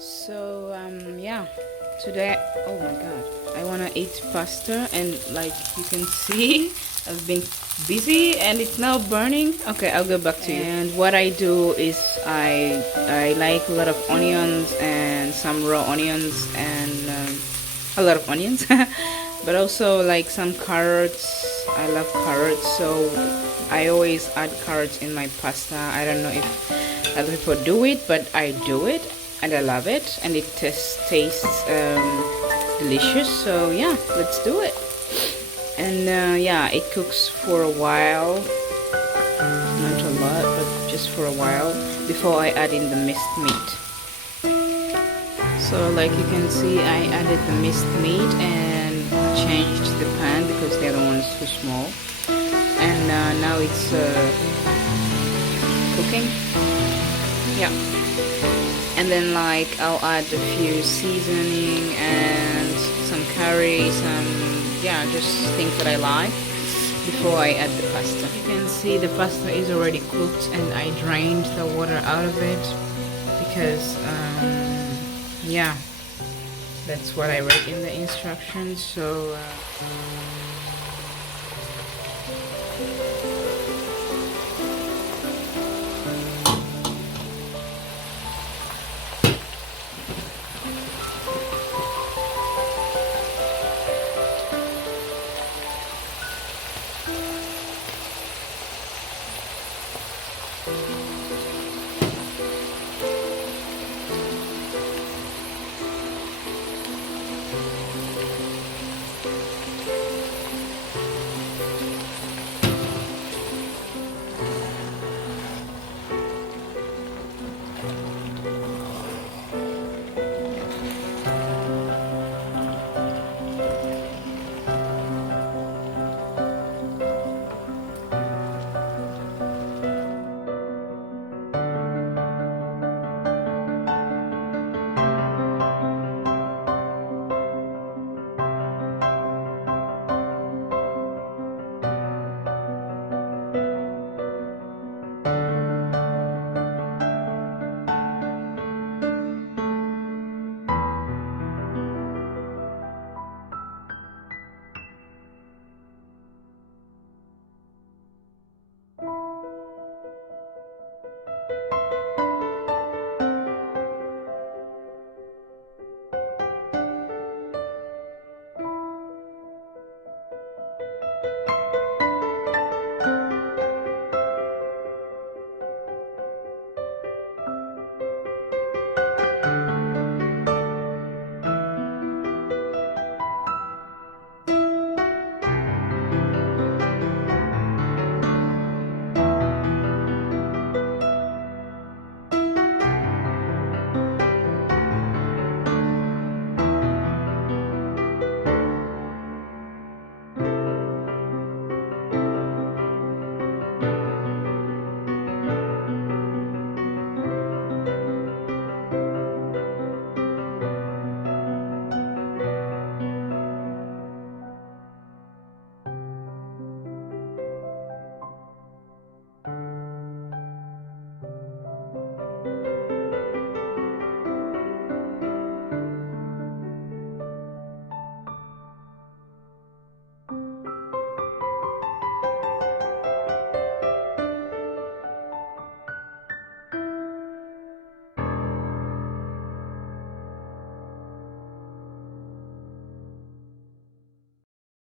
So yeah, today, oh my god, I wanna eat pasta, and like you can see, I've been busy and it's now burning. Okay, I'll go back to you. And what I do is I like a lot of onions and some raw onions and a lot of onions, but also like some carrots. I love carrots, so I always add carrots in my pasta. I don't know if other people do it, but I do it and I love it, and it tastes delicious. So yeah, let's do it. And yeah, it cooks for a while, not a lot, but just for a while before I add in the minced meat. So like you can see, I added the minced meat and changed the pan because the other one is too small, and now it's cooking. Yeah, and then like I'll add a few seasoning and some curry, yeah, just things that I like before I add the pasta. You can see the pasta is already cooked, and I drained the water out of it because yeah, that's what I read in the instructions. So